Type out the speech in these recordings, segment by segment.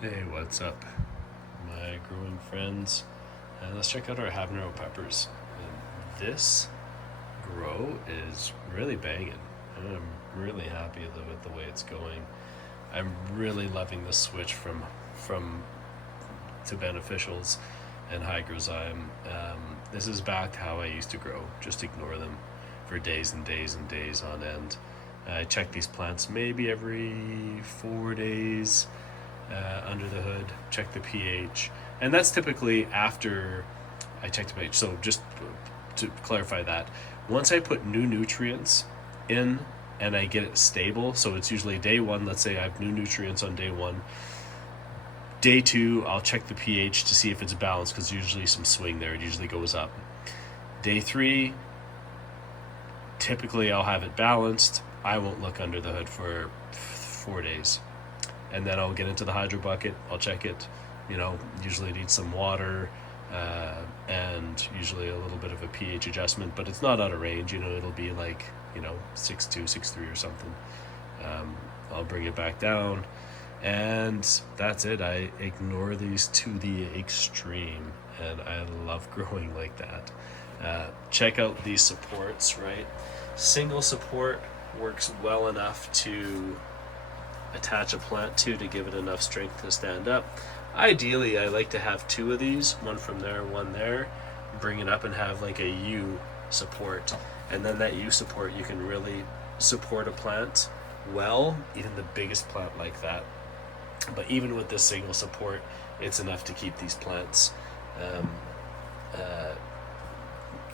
Hey, what's up, my growing friends? Let's check out our habanero peppers. This grow is really banging, and I'm really happy with the way it's going. I'm really loving the switch from to beneficials and hygrozyme. This is back to how I used to grow. Just ignore them for days and days and days on end. I check these plants maybe every 4 days under the hood, check the pH, and that's typically after I check the pH. So just to clarify that, once I put new nutrients in and I get it stable, so it's usually day one. Let's say I have new nutrients on day one. Day two, I'll check the pH to see if it's balanced because usually some swing there. It usually goes up. Day three, typically I'll have it balanced. I won't look under the hood for 4 days, and then I'll get into the hydro bucket. I'll check it. Usually need some water, and usually a little bit of a pH adjustment, but it's not out of range. It'll be like 6.2, 6.3 or something. I'll bring it back down, and that's it. I ignore these to the extreme, and I love growing like that. Check out these supports, right? Single support works well enough to attach a plant to give it enough strength to stand up. Ideally, I like to have two of these, one from there, one there, bring it up and have like a U support. And then that U support, you can really support a plant well, even the biggest plant like that. But even with this single support, it's enough to keep these plants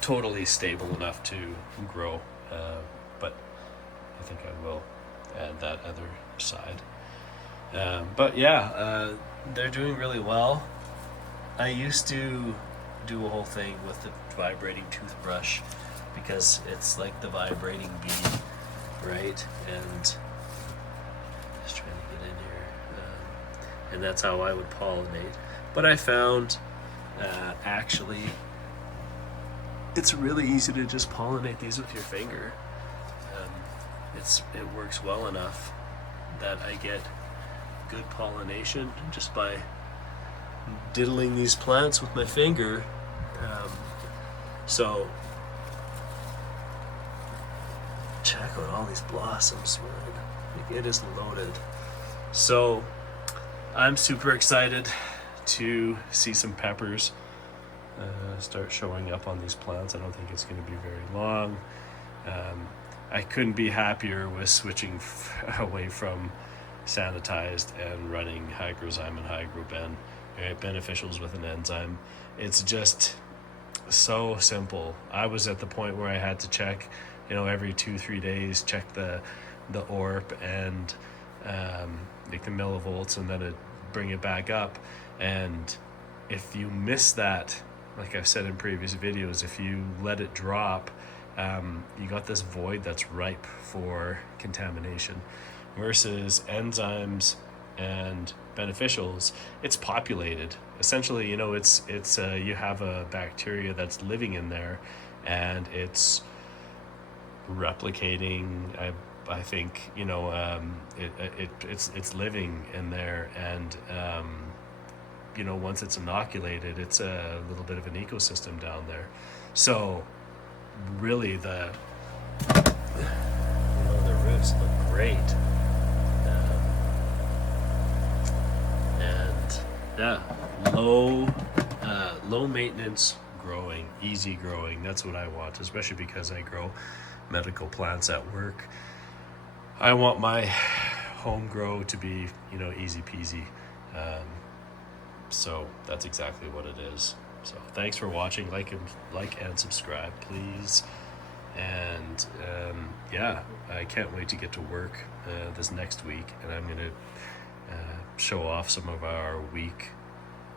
totally stable enough to grow. But I think I will add that other side. But yeah, they're doing really well. I used to do a whole thing with the vibrating toothbrush because it's like the vibrating bee, right? And just trying to get in here. And that's how I would pollinate. But I found actually it's really easy to just pollinate these with your finger. It works well enough that I get good pollination just by diddling these plants with my finger. So check out all these blossoms, man. It is loaded. So I'm super excited to see some peppers start showing up on these plants. I don't think it's going to be very long. I couldn't be happier with switching away from sanitized and running hygrozyme and hygroben, right? Beneficials with an enzyme. It's just so simple. I was at the point where I had to check, every 2-3 days, check the ORP and like the millivolts, and then bring it back up. And if you miss that, like I've said in previous videos, if you let it drop, you got this void that's ripe for contamination. Versus enzymes and beneficials, it's populated. Essentially, it's you have a bacteria that's living in there, and it's replicating. I think it's living in there, and once it's inoculated, it's a little bit of an ecosystem down there. So really the roots look great. And yeah, low maintenance growing, easy growing. That's what I want, especially because I grow medical plants at work. I want my home grow to be easy peasy. So that's exactly what it is. So thanks for watching. Like and subscribe, please. And yeah, I can't wait to get to work this next week, and I'm gonna show off some of our week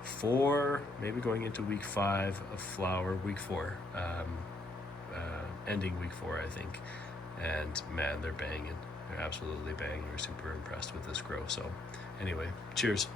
4, maybe going into week 5 of flower. Week 4, ending week 4, I think. And man, they're banging. They're absolutely banging. We're super impressed with this grow. So anyway, cheers.